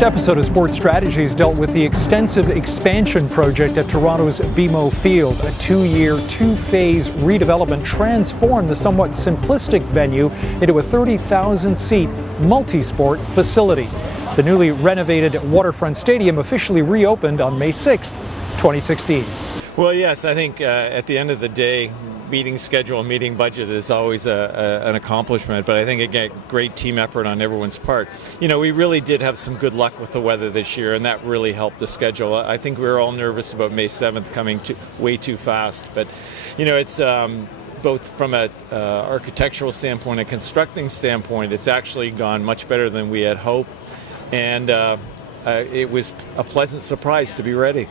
first episode of Sports Strategies dealt with the extensive expansion project at Toronto's BMO Field. A 2-year, 2-phase redevelopment transformed the somewhat simplistic venue into a 30,000-seat multi-sport facility. The newly renovated waterfront stadium officially reopened on May 6, 2016. Well, yes, I think at the end of the day, meeting schedule, meeting budget is always an accomplishment, but I think again, great team effort on everyone's part. You know, we really did have some good luck with the weather this year, and that really helped the schedule. I think we were all nervous about May 7th coming way too fast, but you know, it's both from an architectural standpoint and constructing standpoint, it's actually gone much better than we had hoped, and it was a pleasant surprise to be ready.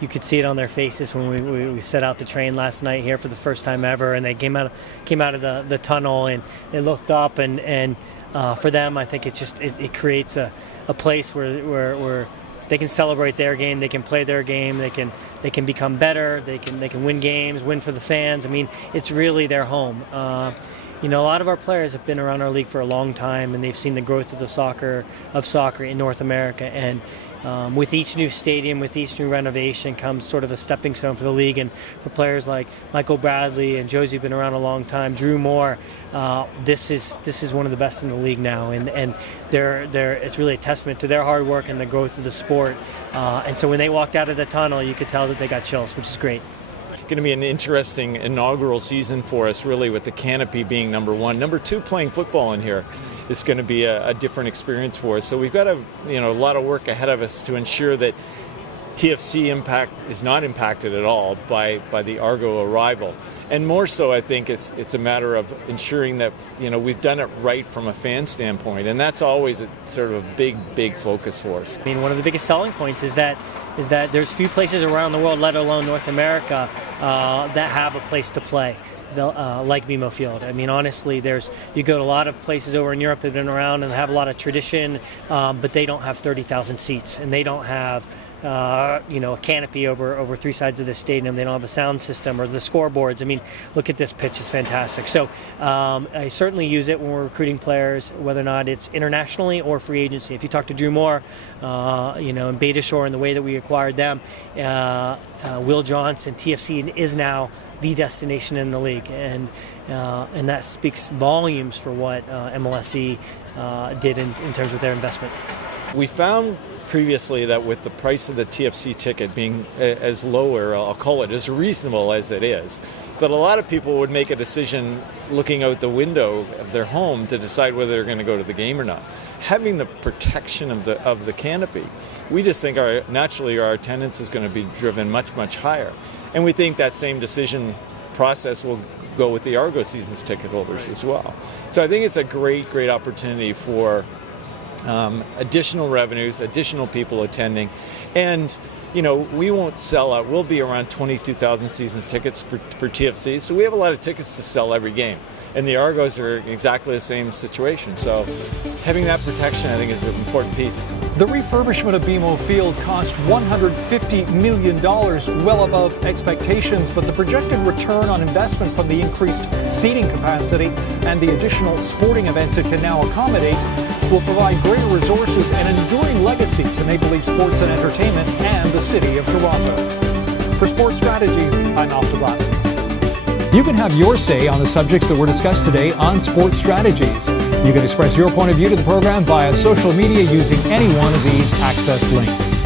You could see it on their faces when we set out to train last night here for the first time ever, and they came out of the tunnel and they looked up, and for them, I think it creates a place where they can celebrate their game, they can play their game, they can become better, they can win games, win for the fans. I mean, it's really their home. You know, a lot of our players have been around our league for a long time, and they've seen the growth of soccer in North America. And with each new stadium, with each new renovation, comes sort of a stepping stone for the league. And for players like Michael Bradley and Josie, who've been around a long time, Drew Moore, this is one of the best in the league now. And it's really a testament to their hard work and the growth of the sport. And so when they walked out of the tunnel, you could tell that they got chills, which is great. Going to be an interesting inaugural season for us, really, with the canopy being number one. Number two, playing football in here is going to be a different experience for us. So we've got a lot of work ahead of us to ensure that TFC impact is not impacted at all by the Argo arrival. And more so, I think it's a matter of ensuring that we've done it right from a fan standpoint, and that's always a sort of a big focus for us. I mean, one of the biggest selling points is that there's few places around the world, let alone North America, that have a place to play like BMO Field. I mean, honestly, you go to a lot of places over in Europe that have been around and have a lot of tradition, but they don't have 30,000 seats, and they don't have a canopy over three sides of the stadium. They don't have a sound system or the scoreboards. I mean, look at this pitch; it's fantastic. So I certainly use it when we're recruiting players, whether or not it's internationally or free agency. If you talk to Drew Moore, and Beta Shore and the way that we acquired them, Will Johnson, TFC is now the destination in the league, and that speaks volumes for what MLSE did in terms of their investment. We found previously that with the price of the TFC ticket being as low, or I'll call it as reasonable as it is, that a lot of people would make a decision looking out the window of their home to decide whether they're going to go to the game or not. Having the protection of the canopy, we just think naturally our attendance is going to be driven much higher, and we think that same decision process will go with the Argo season's ticket holders as well. So I think it's a great opportunity for additional revenues, additional people attending, and we won't sell out. We'll be around 22,000 seasons tickets for TFC, so we have a lot of tickets to sell every game, and the Argos are exactly the same situation. So having that protection, I think, is an important piece. The refurbishment of BMO Field cost $150 million, well above expectations, but the projected return on investment from the increased seating capacity and the additional sporting events it can now accommodate will provide greater resources and enduring legacy to Maple Leaf sports and entertainment and the city of Toronto. For Sports Strategies, I'm Alf Glasses. You can have your say on the subjects that were discussed today on Sports Strategies. You can express your point of view to the program via social media using any one of these access links.